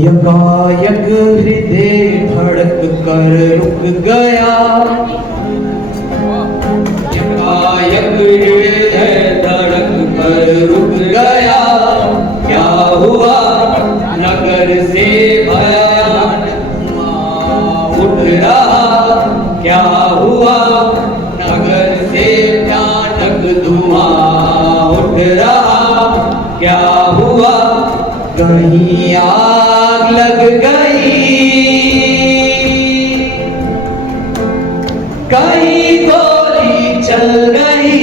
यकायक हृदय धड़क कर रुक गया, यकायक हृदय धड़क कर रुक गया। क्या हुआ? नगर से भयानक धुआं उठ रहा। क्या हुआ? नगर से भयानक धुआं उठ रहा। क्या हुआ? कहीं आग लग गई, कहीं गोली चल गई,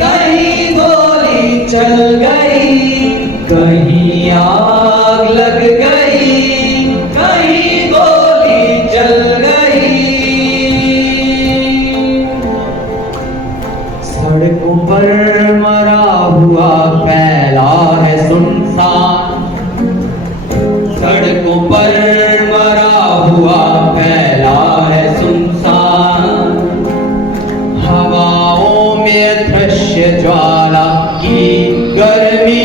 कहीं गोली चल गई, कहीं आग लग गई, कहीं गोली चल गई। सड़कों पर मरा हुआ फैला है सुनसान, सड़कों पर मरा हुआ फैला है सुनसान। हवाओं में दृश्य ज्वाला की गर्मी,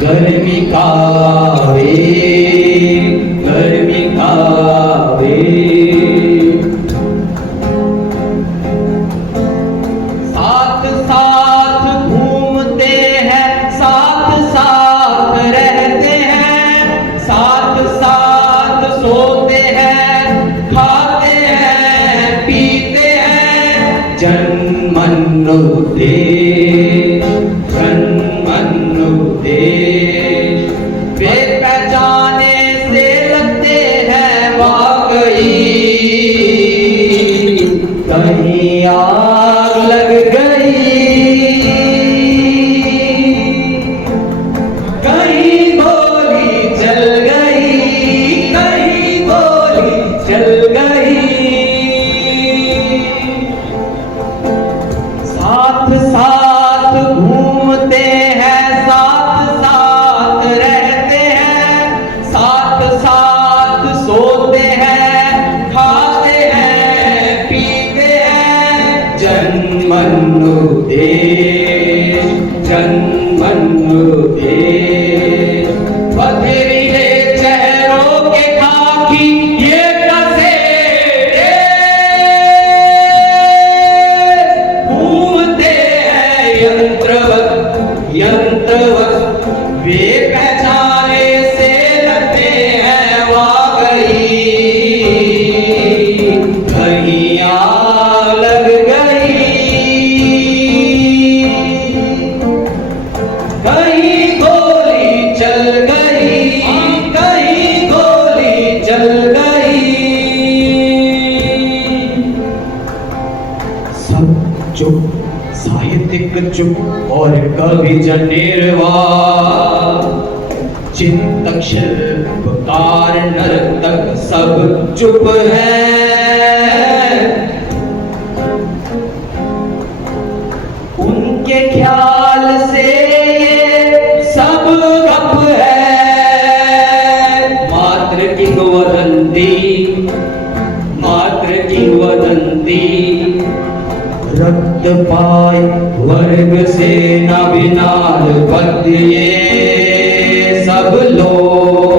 गर्मी का वेग, गर्मी का वेग। साथ साथ घूमते हैं, साथ साथ रहते हैं, साथ साथ सोते हैं, खाते हैं, पीते हैं। जन्मनु देश, जन्मनु देश। बेपहचाने से लगते हैं वाकई, कहीं आग लग गई, कहीं गोली चल गई, कहीं गोली चल गई। साथ साथ घूमते हैं, साथ साथ रहते हैं, साथ साथ सोते हैं, खाते हैं, पीते हैं। जन्मनु देश, जन्मनु देश। पथरीले चेहरों के खाकी ये कसेरे, घूमते हैं यंत्रवत, यंत्रवत। वे पहचाने से लगते हैं वाकई, कहीं आग लग गई, कहीं गोली चल गई, कहीं गोली चल गई। सब चुप, साहित्यिक चुप और कवि जनिर्वाण। चिंतक शिल्पकार नर्तक सब चुप है, उनके ख्याल से ये सब गप है। मात्र किंवदंती, मात्र किंवदंती। रक्त पाए वर्ग से न बिनाल बद ये सब लोग,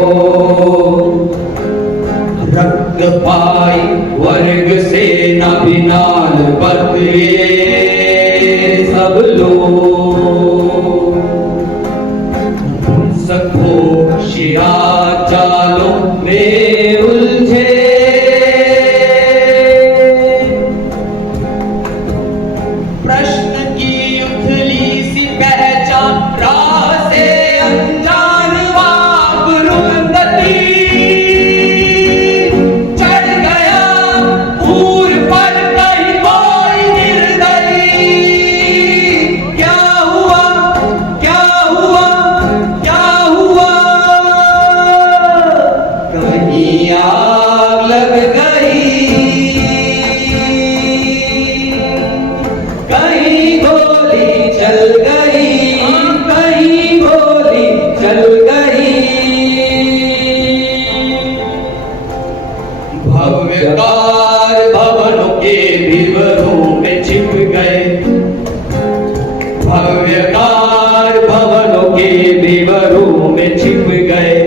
रक्त पाए वर्ग से न बिनाल बद ये सब लोग। सको शिया चालों में उलझे, प्रश्न की उथली सी पहचान, राह से अनजान वापरुंदती। चढ़ गया ऊर पर कहीं कोई निर्दयी। क्या हुआ? क्या हुआ? क्या हुआ? कहीं में छिप गए।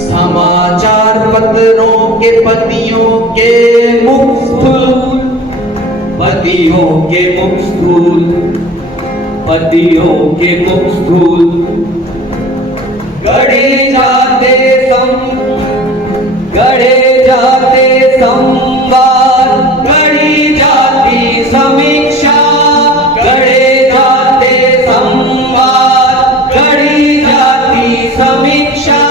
समाचार पत्रों के पतियों के मुख स्थूल, पतियों के मुख स्थूल, पतियों के मुख स्थूल, गढ़े जाते संवाद, गढ़ी जाती समीक्षा, गढ़े जाते संवाद, गढ़ी जाती समीक्षा,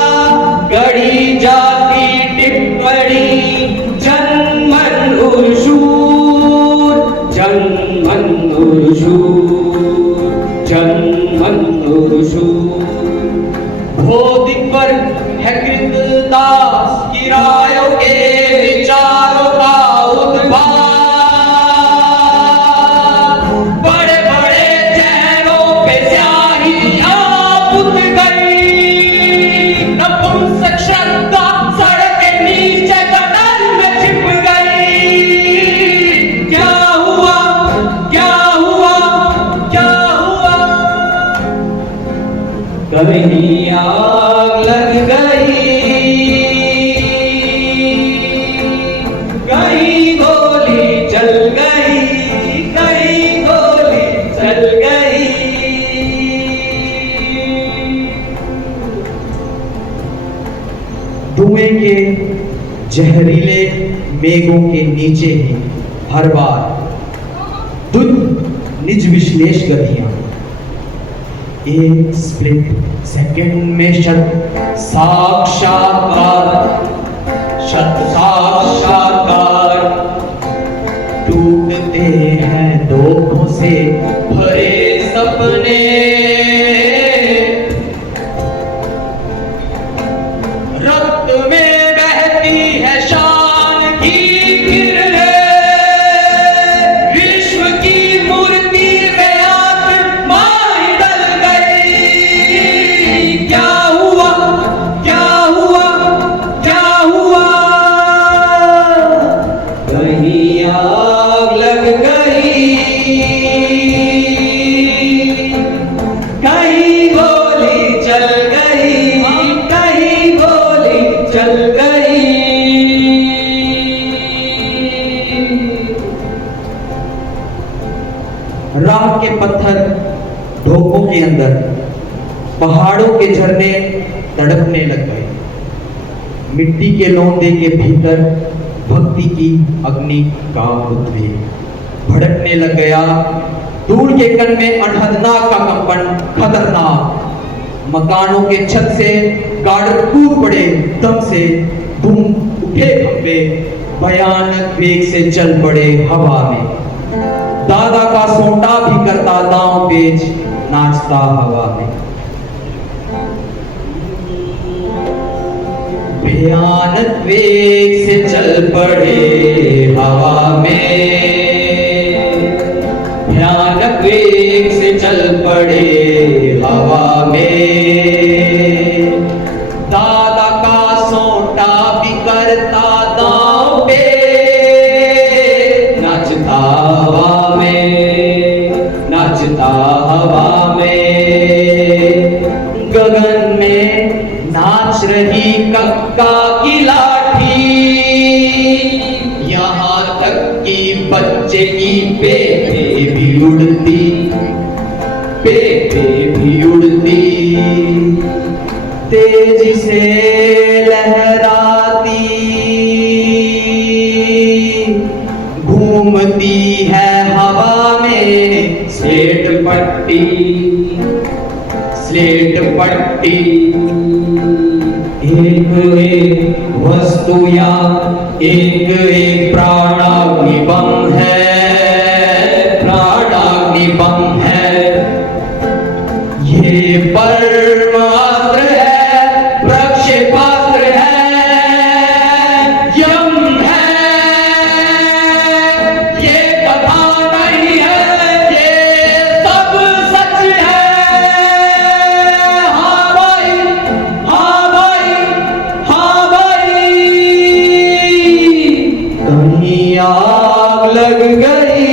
गढ़ी जाती टिप्पणी, जनमन उर्शूर, जनमन उर्शूर, जनमन उर्शूर। बौद्धिक पर है कृतदास की रायों के विचारों का उद्भाव, बड़े बड़े चेहरों पे स्याहियां पुत गई, नपुंसक श्रद्धा सड़क के नीचे गटर में छिप गई। क्या हुआ, क्या हुआ, क्या हुआ? कहीं आग लग गई, कहीं गोली चल गई, कहीं गोली चल गई। धुएं के जहरीले मेघों के नीचे ही हर बार तुझ निज विश्लेष गतियां, एक स्प्लिट सेकंड में शत साक्षात्कार, शत साक्षात्कार, टूटते हैं धोखों से भरे सपने, रक्त में बहती है शान की किरणें, विश्व की मूर्ति में आत्माएं डल गई। क्या हुआ, क्या हुआ, क्या हुआ? कहीं आग लग गई, कहीं गोली चल गई, कहीं गोली चल गई। राह के पत्थर ढोकों के अंदर, पहाड़ों के झरने तड़पने लग गए। मिट्टी के लौंदे के भीतर भक्ति की अग्नि का उद्वेग भड़कने लग गया। धूल के कण में अनहदनाक का कंपन खतरनाक, मकानों के छत से गार्ड टूट पड़े, दम से धूम उठे खंबे, भयानक वेग से चल पड़े हवा में। दादा का सोटा भी करता दांव पेच, नाचता हवा में। भयानक वेग से चल पड़े हवा में, भयानक वेग से चल पड़े हवा में। दादा का सोटा भी करता दांव पे, नाचता हवा में, नाचता हवा में। गगन में नाच रही कक्का की लाठी, यहाँ तक कि बच्चे की पेटे भी उड़ती, पेटे भी उड़ती, तेजी से लहराती, घूमती है हवा में स्लेट पट्टी, स्लेट पट्टी। एक एक वस्तु या एक एक प्राणाग्नि बम है, प्राणाग्नि बम है। ये परमास्त्र है, प्रक्षेपास्त्र है, यम है, ये कथा नहीं है, ये सब सच है। हाँ भाई, हाँ भाई, हाँ भाई। कहीं आग लग गई,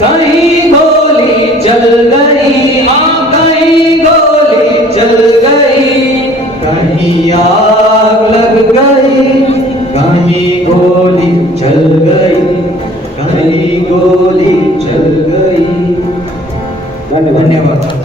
कहीं गोली चल गई। चल गई, कहीं आग लग गई, कहीं गोली चल गई, कहीं गोली चल गई. धन्यवाद.